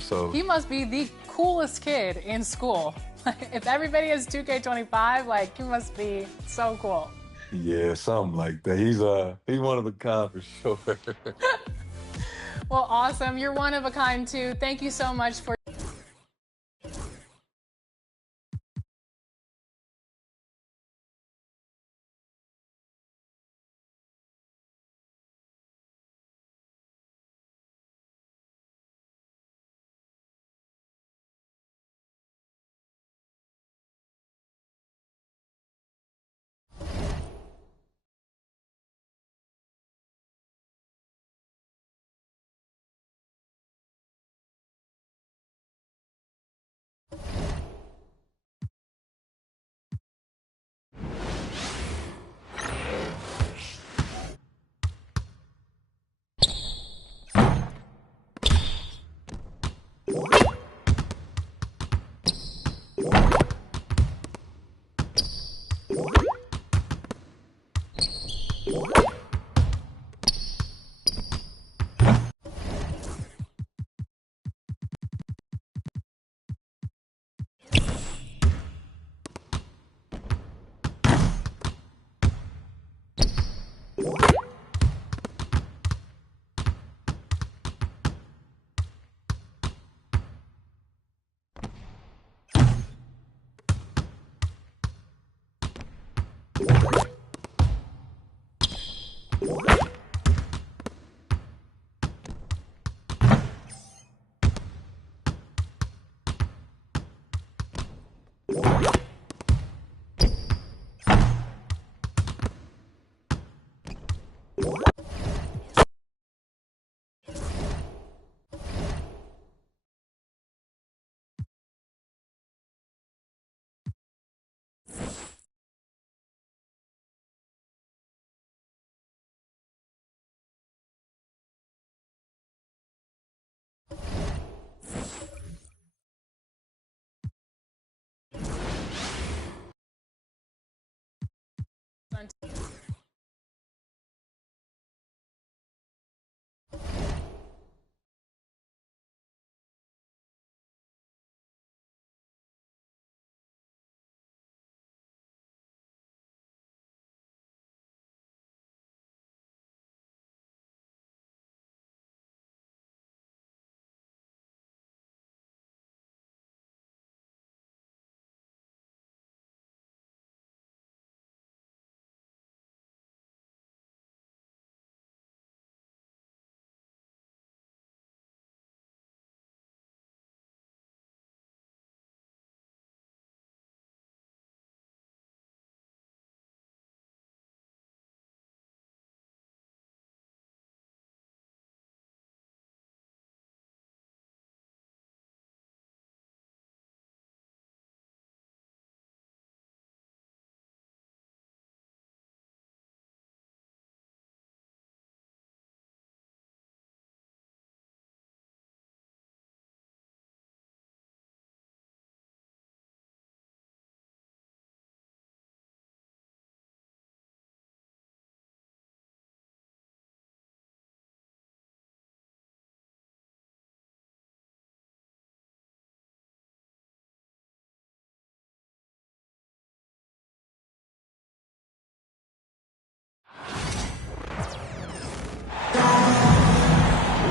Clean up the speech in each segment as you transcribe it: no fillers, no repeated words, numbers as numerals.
So he must be the coolest kid in school. If everybody has 2K25, like, he must be so cool. yeah, something like that. He's one of a kind for sure. Well, awesome. You're one of a kind too. Thank you so much for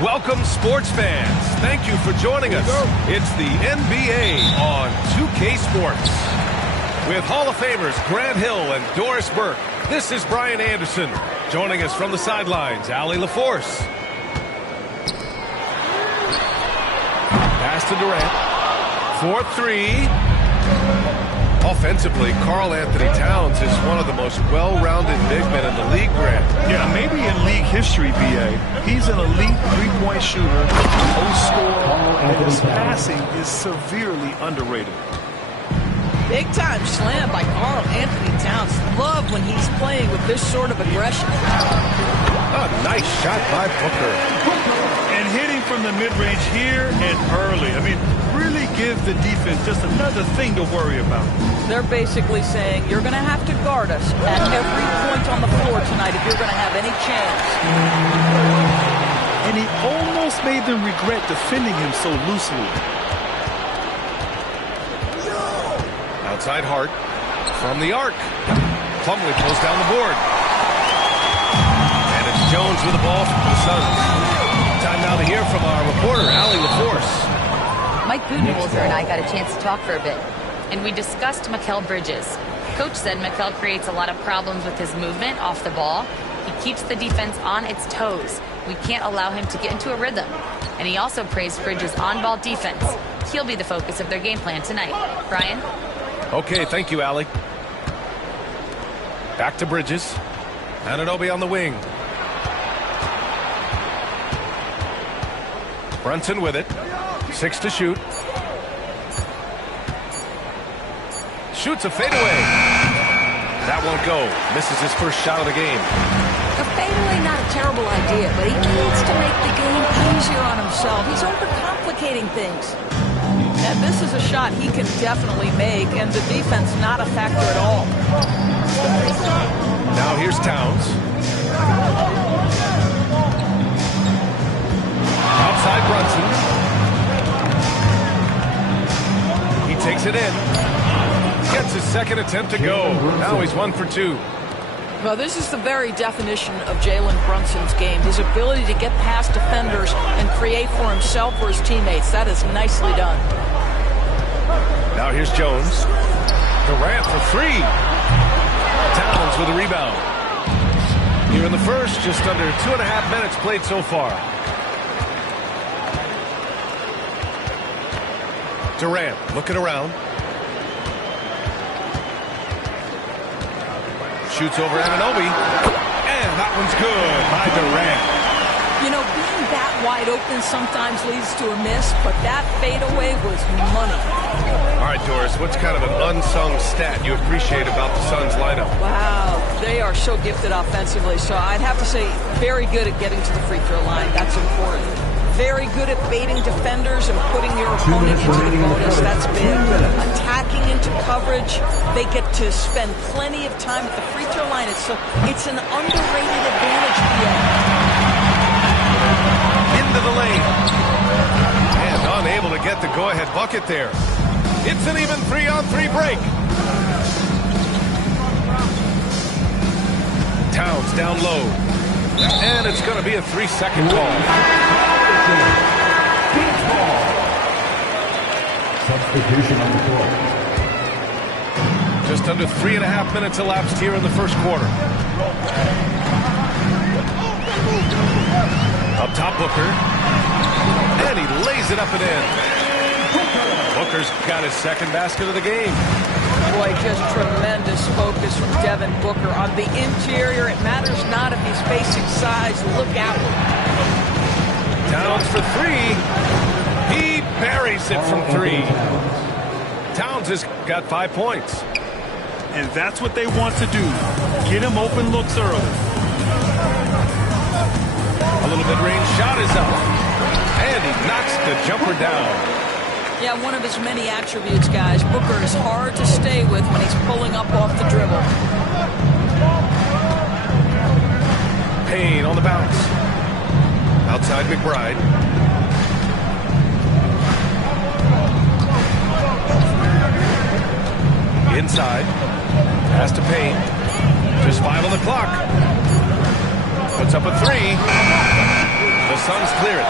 Welcome, sports fans. Thank you for joining us. It's the NBA on 2K Sports. With Hall of Famers Grant Hill and Doris Burke, this is Brian Anderson. Joining us from the sidelines, Allie LaForce. Pass to Durant. 4-3. Offensively, Karl Anthony Towns is one of the most well-rounded big men in the league, Grant. Yeah, maybe in league history, B.A. He's an elite three-point shooter, post scorer, and his passing is severely underrated. Big-time slam by Karl Anthony Towns. Love when he's playing with this sort of aggression. A nice shot by Booker. And hitting from the mid-range here and early. I mean, really give the defense just another thing to worry about. They're basically saying, you're going to have to guard us at every point on the floor tonight if you're going to have any chance. and he almost made them regret defending him so loosely. Outside Hart from the arc. Plumlee pulls down the board. And it's Jones with the ball for the Suns. Time now to hear from our reporter, Allie LaForce. Mike Budenholzer and I got a chance to talk for a bit, and we discussed Mikal Bridges. Coach said Mikal creates a lot of problems with his movement off the ball. He keeps the defense on its toes. We can't allow him to get into a rhythm. And he also praised Bridges' on-ball defense. He'll be the focus of their game plan tonight. Brian? Okay, thank you, Allie. Back to Bridges. Anunoby on the wing. Brunson with it. 6 to shoot. Shoots a fadeaway. That won't go. Misses his first shot of the game. A fadeaway, not a terrible idea, but he needs to make the game easier on himself. He's overcomplicating things. And this is a shot he can definitely make, and the defense not a factor at all. Now here's Towns. Outside Brunson. He takes it in. Gets his second attempt to go. Now he's 1 for 2. Well, this is the very definition of Jalen Brunson's game. His ability to get past defenders and create for himself or his teammates. That is nicely done. Now here's Jones. Durant for 3. Towns with a rebound. Here in the first, just under 2.5 minutes played so far. Durant looking around. Shoots over Anunoby. And that one's good by Durant. You know, being that wide open sometimes leads to a miss, but that fadeaway was money. All right, Doris, what's kind of an unsung stat you appreciate about the Suns lineup? Wow, they are so gifted offensively, so I'd have to say very good at getting to the free throw line. That's important. Very good at baiting defenders and putting your opponent into the bonus. That's big. Attacking into coverage. They get to spend plenty of time at the free throw line. It's an underrated advantage here. Into the lane. And unable to get the go-ahead bucket there. It's an even 3-on-3 break. Towns down low. And it's going to be a 3-second call. Substitution on the court. Just under 3.5 minutes elapsed here in the first quarter. Up top, Booker. And he lays it up and in. Booker's got his second basket of the game. Boy, just tremendous focus from Devin Booker on the interior. It matters not if he's facing size. Look out. Towns for 3. He buries it from 3. Towns has got 5 points. And that's what they want to do. Get him open looks early. A little mid-range shot is up. And he knocks the jumper down. Yeah, one of his many attributes, guys. Booker is hard to stay with when he's pulling up off the dribble. Payne on the bounce. Outside McBride. Inside. Pass to Payne. Just 5 on the clock. Puts up a 3. The Suns clear it.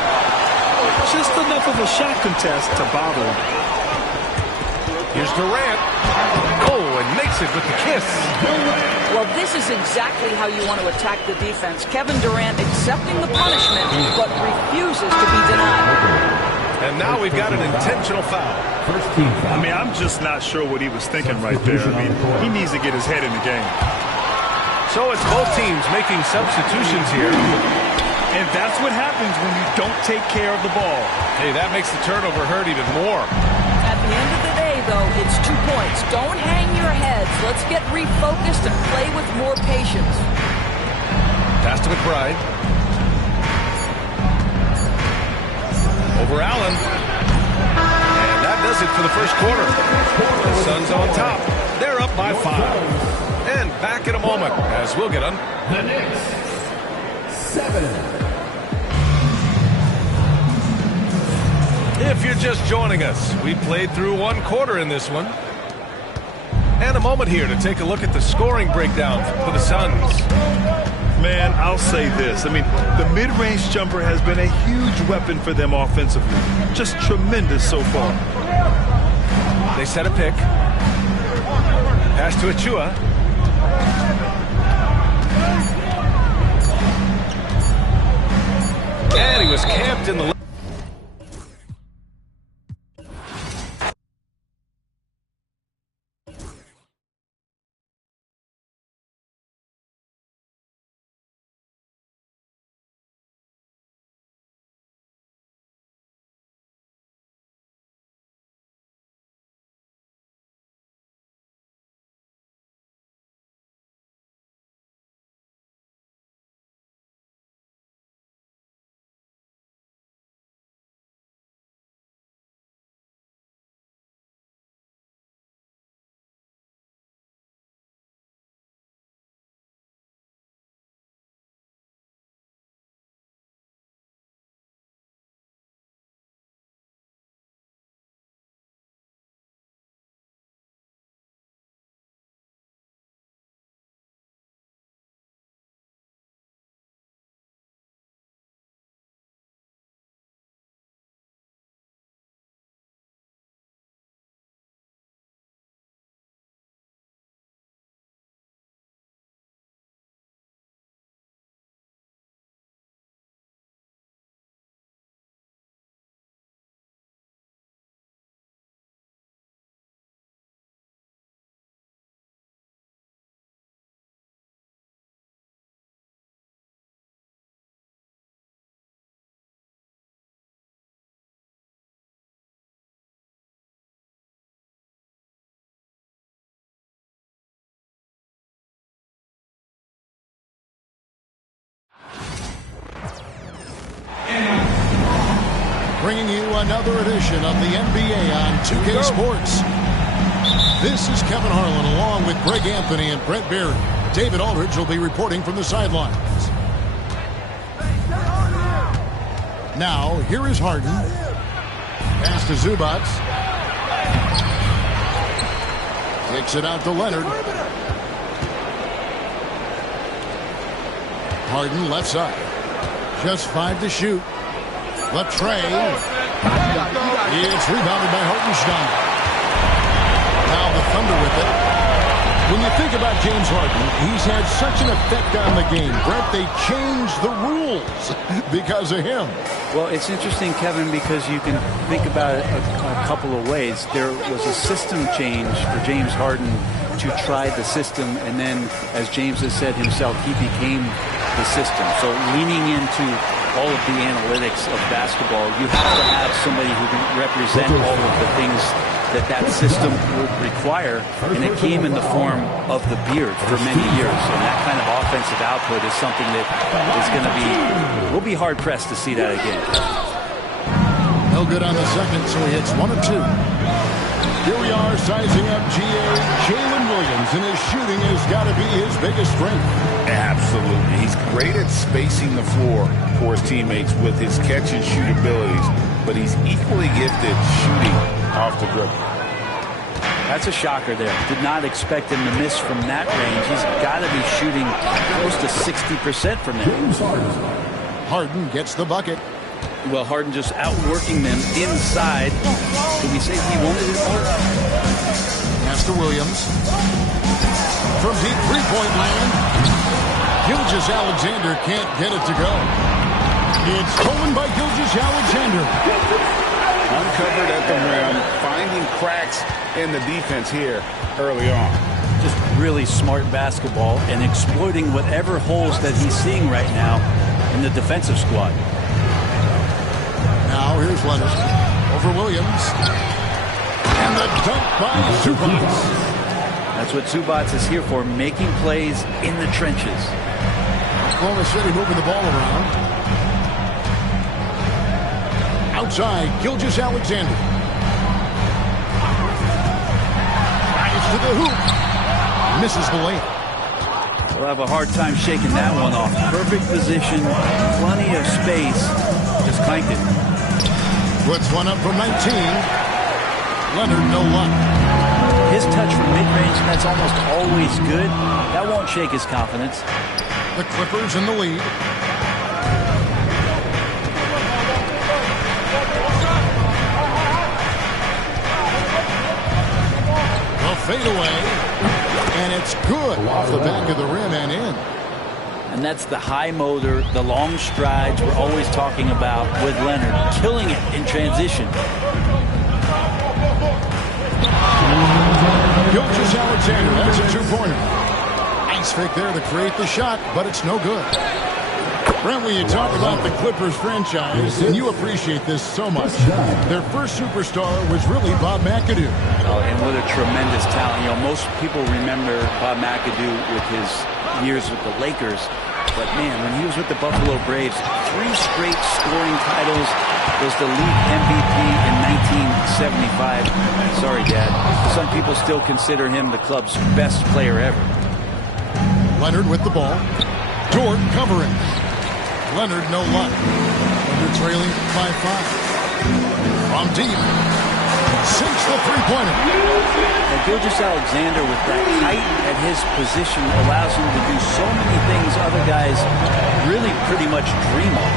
Just enough of a shot contest to bother him. Here's Durant. Oh, and makes it with the kiss. Well, this is exactly how you want to attack the defense. Kevin Durant accepting the punishment, but refuses to be denied. And now we've got an intentional foul. First team foul. I mean, I'm just not sure what he was thinking right there. I mean, he needs to get his head in the game. So it's both teams making substitutions here. And that's what happens when you don't take care of the ball. Hey, that makes the turnover hurt even more. At the end of the day, though, it's 2 points. Don't hang your heads. Let's get refocused and play with more patience. Pass to McBride. Over Allen. And that does it for the first quarter. The Suns on top. They're up by 5. And back in a moment as we'll get on. The Knicks, 7. If you're just joining us, we played through one quarter in this one. And a moment here to take a look at the scoring breakdown for the Suns. Man, I'll say this. I mean, the mid-range jumper has been a huge weapon for them offensively. Just tremendous so far. They set a pick. Pass to Achua. And he was camped in the... Bringing you another edition of the NBA on 2K Sports. This is Kevin Harlan along with Greg Anthony and Brent Berry. David Aldridge will be reporting from the sidelines. Now, here is Harden. Pass to Zubac. Kicks it out to Leonard. Harden left side. Just 5 to shoot. Latrey. It's rebounded by Hartenstein. Now the Thunder with it. When you think about James Harden, he's had such an effect on the game. Brett, they changed the rules because of him. Well, it's interesting, Kevin, because you can think about it a couple of ways. There was a system change for James Harden to try the system, and then, as James has said himself, he became the system. So leaning into all of the analytics of basketball, you have to have somebody who can represent all of the things that system would require, and it came in the form of the beard for many years. And that kind of offensive output is something that is going to be, we'll be hard pressed to see that again. No good on the second, so he hits 1 of 2. Here we are sizing up Jalen Williams, and his shooting has got to be his biggest strength. Absolutely. He's great at spacing the floor for his teammates with his catch and shoot abilities, but he's equally gifted shooting off the dribble. That's a shocker there. Did not expect him to miss from that range. He's got to be shooting close to 60% from there. Harden gets the bucket. Well, Harden just outworking them inside. Can we say he wanted it more? Pass to Williams. From deep three-point land. Gilgeous-Alexander can't get it to go. It's stolen by Gilgeous-Alexander. Uncovered at the rim, finding cracks in the defense here early on. Just really smart basketball and exploiting whatever holes that he's seeing right now in the defensive squad. Now here's Leonard over Williams. And the dunk by Zubac. That's what Zubac is here for, making plays in the trenches. Oklahoma City moving the ball around. Outside, Gilgeous-Alexander. Drives to the hoop. Misses the layup. We'll have a hard time shaking that one off. Perfect position, plenty of space. Just clanked it. Puts one up from 19. Leonard, no luck. His touch from mid-range, that's almost always good. That won't shake his confidence. The Clippers in the lead. The fadeaway. And it's good off the back of the rim and in. And that's the high motor, the long strides we're always talking about with Leonard. Killing it in transition. Gilgeous-Alexander, that's a two-pointer. Nice fake there to create the shot, but it's no good. Brent, when you talk about the Clippers franchise, and you appreciate this so much, their first superstar was really Bob McAdoo. Oh, and what a tremendous talent. You know, most people remember Bob McAdoo with his years with the Lakers. But, man, when he was with the Buffalo Braves, 3 straight scoring titles, was the league MVP in 1975. Sorry, Dad. Some people still consider him the club's best player ever. Leonard with the ball. Dort covering. Leonard, no luck. Under trailing by 5. From deep. Sinks the three-pointer. And Gilgeous-Alexander, with that height at his position, allows him to do so many things other guys really pretty much dream of.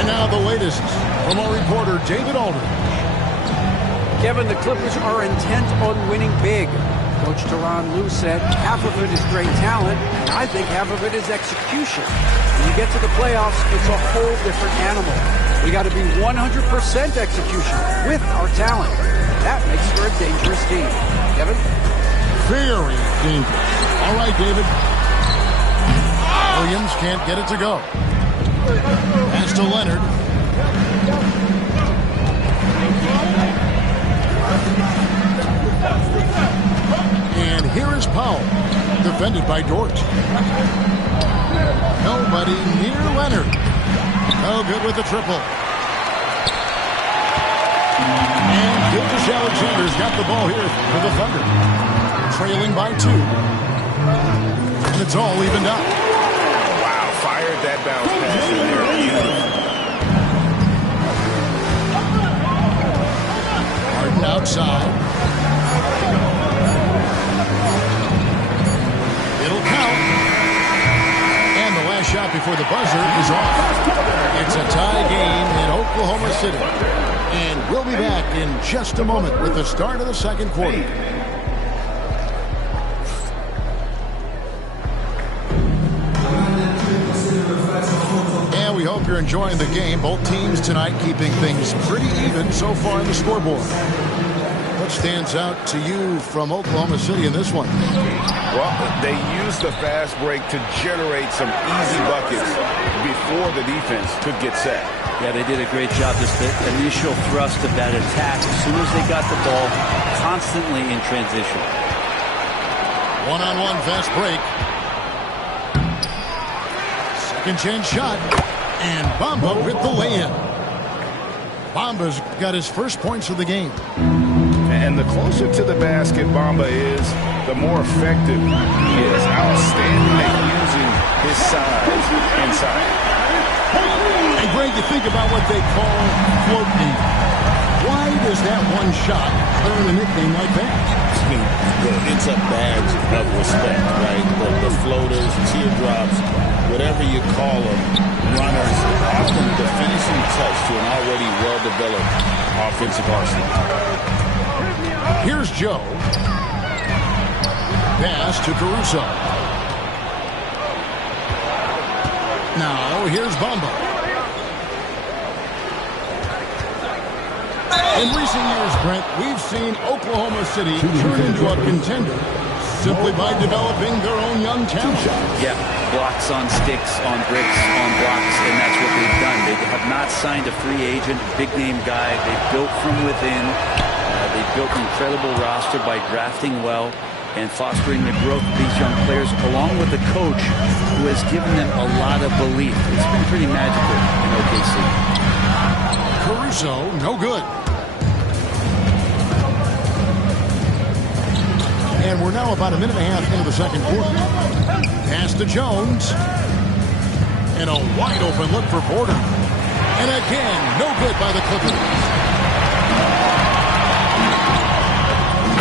And now the latest from our reporter, David Aldridge. Kevin, the Clippers are intent on winning big. Coach Tyronn Lue said half of it is great talent, and I think half of it is execution. When you get to the playoffs, it's a whole different animal. We got to be 100% execution with our talent. That makes for a dangerous team. Kevin? Very dangerous. All right, David. Williams can't get it to go. Pass to Leonard. And here is Powell, defended by Dort. Nobody near Leonard. No good with the triple. And Gilgeous-Alexander's got the ball here for the Thunder. Trailing by 2. And it's all evened up. Wow, fired that bounce pass in there. Beautiful. Harden outside. It'll count. And the last shot before the buzzer is off. It's a tie game in Oklahoma City. And we'll be back in just a moment with the start of the second quarter. And we hope you're enjoying the game. Both teams tonight keeping things pretty even so far in the scoreboard. What stands out to you from Oklahoma City in this one? Well, they used the fast break to generate some easy buckets before the defense could get set. Yeah, they did a great job. Just the initial thrust of that attack, as soon as they got the ball, constantly in transition. One-on-one fast break. Second chance shot. And Bamba with the lay-in. Bamba's got his first points of the game. And the closer to the basket Bamba is, the more effective he is. Outstanding at using his size inside. And Greg, you think about what they call float game. Why does that one shot earn a nickname like that? It's a badge of respect, right? The floaters, teardrops, whatever you call them, runners, often the finishing touch to an already well-developed offensive arsenal. Here's Joe. Pass to Caruso. Now, here's Bamba. In recent years, Brent, we've seen Oklahoma City turn into a contender simply by developing their own young talent. Yeah, blocks on sticks, on bricks, on blocks, and that's what they've done. They have not signed a free agent, big-name guy. They've built from within. They've built an incredible roster by drafting well and fostering the growth of these young players, along with a coach who has given them a lot of belief. It's been pretty magical in OKC. Caruso, no good. And we're now about a minute and a half into the second quarter. Pass to Jones. And a wide open look for Porter. And again, no good by the Clippers.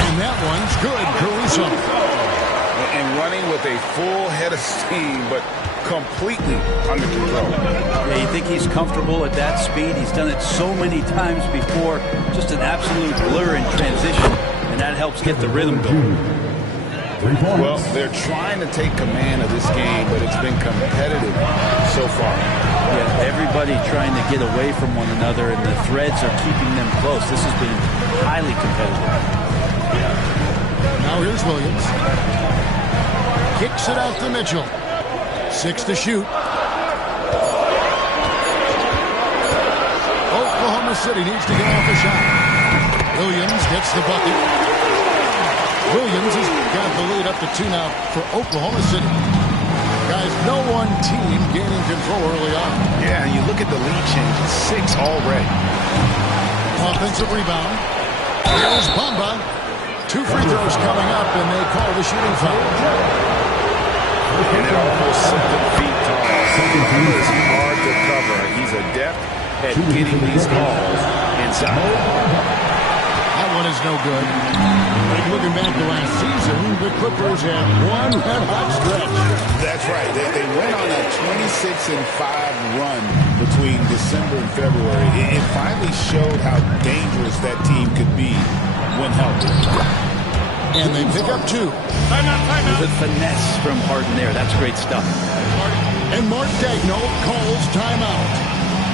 And that one's good, Caruso. And running with a full head of steam, but completely under control. Yeah, you think he's comfortable at that speed? He's done it so many times before. Just an absolute blur in transition, and that helps get the rhythm going. Well, they're trying to take command of this game, but it's been competitive so far. Yeah, everybody trying to get away from one another, and the threads are keeping them close. This has been highly competitive. Now here's Williams. Kicks it out to Mitchell. 6 to shoot. Oklahoma City needs to get off a shot. Williams gets the bucket. Williams has got the lead up to 2 now for Oklahoma City. Guys, no one team gaining control early on. Yeah, and you look at the lead change. It's 6 already. Offensive rebound. Here's Bamba. 2 free throws coming up, and they call the shooting foul. And it almost sent the feet tall. It's hard to cover. He's adept at getting these calls inside. That one is no good. But looking back to last season, the Clippers had one red-hot stretch. That's right. They went on a 26-5 run between December and February. It finally showed how dangerous that team could be when healthy. And they pick up 2. The finesse from Harden there. That's great stuff. And Mark Daigneault calls timeout.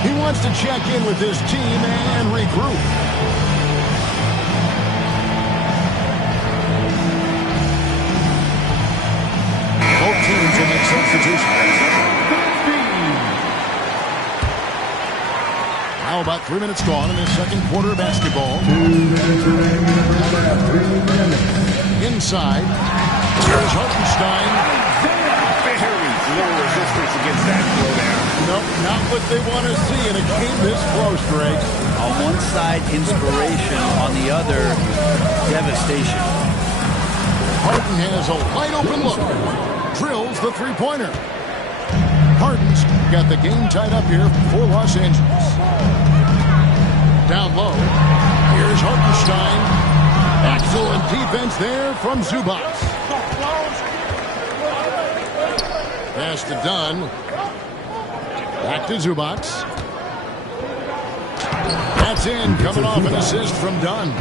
He wants to check in with his team and regroup. Both teams will make substitutions. Now about 3 minutes gone in the second quarter of basketball. Inside. Here's Hartenstein. Very little resistance against that throwdown. Nope, not what they want to see in a game this close, Greg. On one side, inspiration. On the other, devastation. Harden has a wide open look. Drills the three-pointer. Harden's got the game tied up here for Los Angeles. Down low. Here's Hartenstein. Excellent defense there from Zubac. Pass to Dunn. Back to Zubac. That's in. Coming off an assist from Dunn.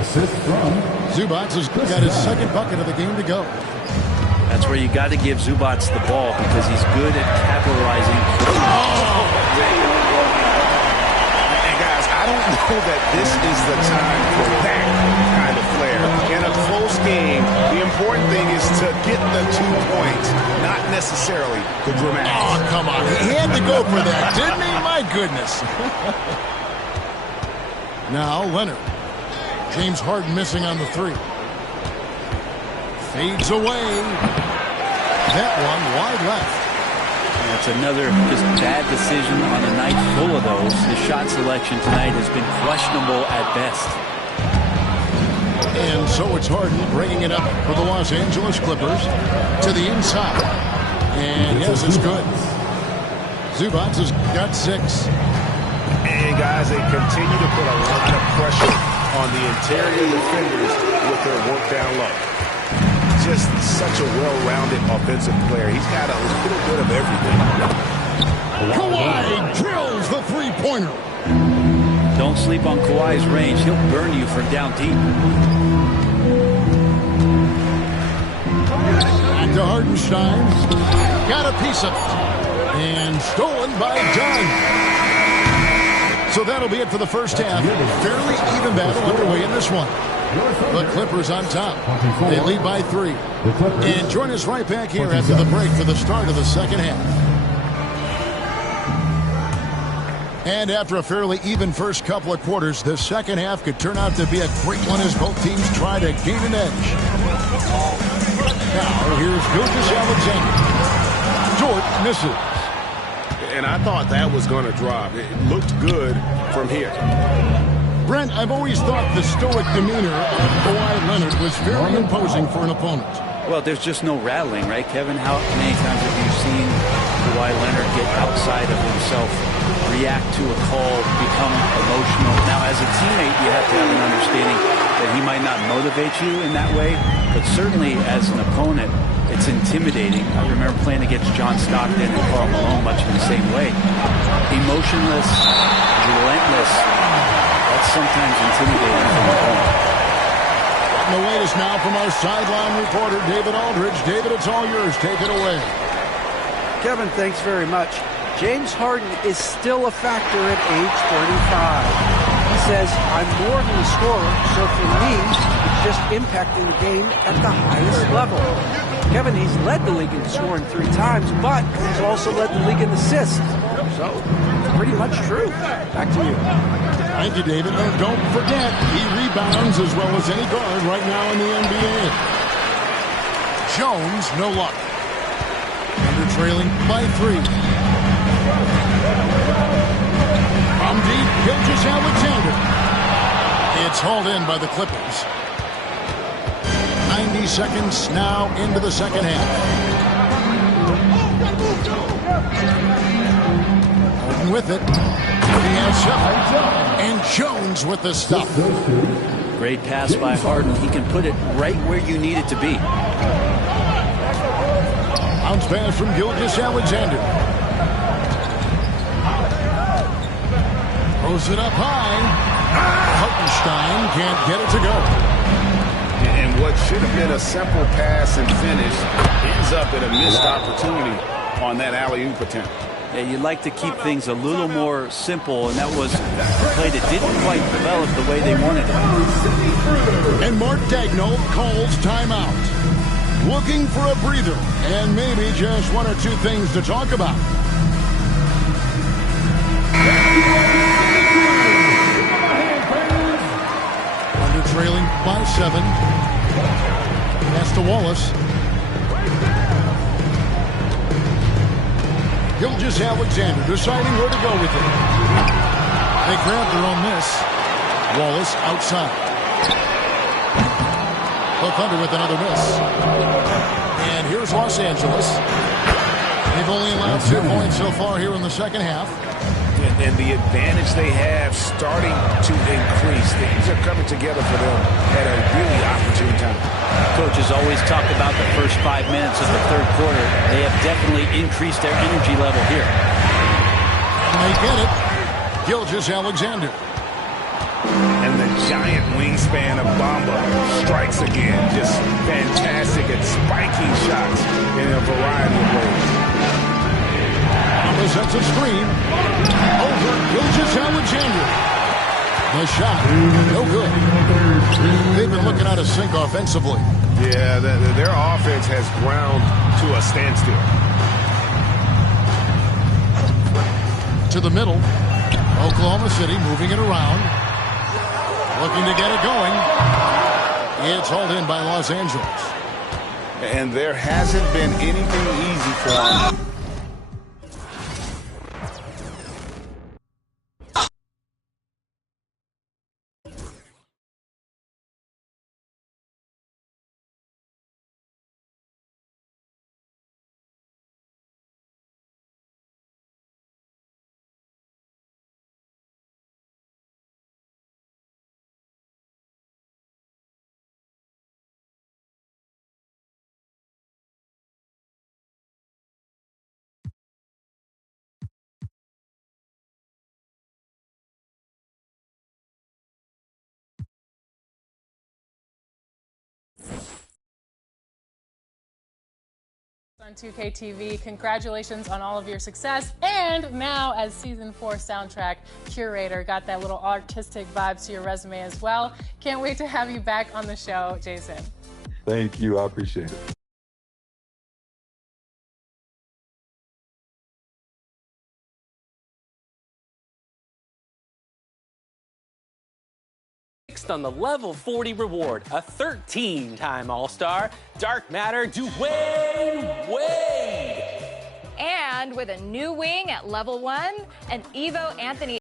Assist from Zubac has got his second bucket of the game to go. That's where you got to give Zubac the ball because he's good at capitalizing. And guys, I don't know that this is the time for that kind of flair. In a close game, the important thing is to get the 2 points, not necessarily the dramatic. Oh, come on. He had to go for that, didn't he? My goodness. Now, Leonard. James Harden missing on the 3. Fades away. That one wide left. That's another just bad decision on a night full of those. The shot selection tonight has been questionable at best. And so it's Harden bringing it up for the Los Angeles Clippers to the inside. And yes, it's good. Zubac has got 6. And guys, they continue to put a lot of pressure on the interior defenders with their work down low. Just such a well-rounded offensive player. He's got a little bit of everything. Kawhi drills the three-pointer. Don't sleep on Kawhi's range. He'll burn you from down deep. Back to Hartenstein. Got a piece of it. And stolen by Dunn. So that'll be it for the first half. Fairly even battle underway in this one. The Clippers on top. They lead by 3. And join us right back here after the break for the start of the second half. And after a fairly even first couple of quarters, the second half could turn out to be a great one as both teams try to gain an edge. Now, here's Gilgeous Alexander. Dort misses. And I thought that was going to drop. It looked good from here. Brent, I've always thought the stoic demeanor of Kawhi Leonard was very imposing for an opponent. Well, there's just no rattling, right, Kevin? How many times have you seen Kawhi Leonard get outside of himself react to a call, become emotional. Now, as a teammate, you have to have an understanding that he might not motivate you in that way, but certainly as an opponent, it's intimidating. I remember playing against John Stockton and Karl Malone much in the same way. Emotionless, relentless, that's sometimes intimidating for an opponent. And the wait is now from our sideline reporter, David Aldridge. David, it's all yours. Take it away. Kevin, thanks very much. James Harden is still a factor at age 35. He says, I'm more than a scorer, so for me, it's just impacting the game at the highest level. Kevin, he's led the league in scoring 3 times, but he's also led the league in assists. So, pretty much true. Back to you. Thank you, David. And don't forget, he rebounds as well as any guard right now in the NBA. Jones, no luck. Under trailing by 3. From deep, Gilgeous-Alexander. It's hauled in by the Clippers. 90 seconds now into the second half. Harden with it. He has 7. And Jones with the stop. Great pass by Harden. He can put it right where you need it to be. Bounce pass from Gilgeous-Alexander. Throws it up high. Hartenstein can't get it to go. And what should have been a simple pass and finish ends up in a missed opportunity on that alley-oop attempt. Yeah, you'd like to keep things a little more simple, and that was a play that didn't quite develop the way they wanted it. And Mark Daigneault calls timeout. Looking for a breather and maybe just 1 or 2 things to talk about. Under trailing by 7. Pass to Wallace. Gilgeous-Alexander deciding where to go with it. They grab their own miss. Wallace outside. Hook under with another miss. And here's Los Angeles. They've only allowed 2 points so far here in the second half. And the advantage they have starting to increase. Things are coming together for them at a really opportune time. Coaches always talk about the first 5 minutes of the third quarter. They have definitely increased their energy level here. And they get it. Gilgeous-Alexander. And the giant wingspan of Bamba strikes again. Just fantastic at spiking shots in a variety of ways. Bamba sets a screen. Over Gilgeous-Alexander. The shot, no good. They've been looking out of sync offensively. Yeah, their offense has ground to a standstill. To the middle. Oklahoma City moving it around. Looking to get it going. It's hauled in by Los Angeles. And there hasn't been anything easy for them. On 2K TV, congratulations on all of your success, and now as season 4 soundtrack curator, got that little artistic vibe to your resume as well. Can't wait to have you back on the show, Jason. Thank you. I appreciate it. Next on the Level 40 reward, a 13-time All-Star, Dark Matter Dwayne Wade. And with a new wing at Level 1, an Evo Anthony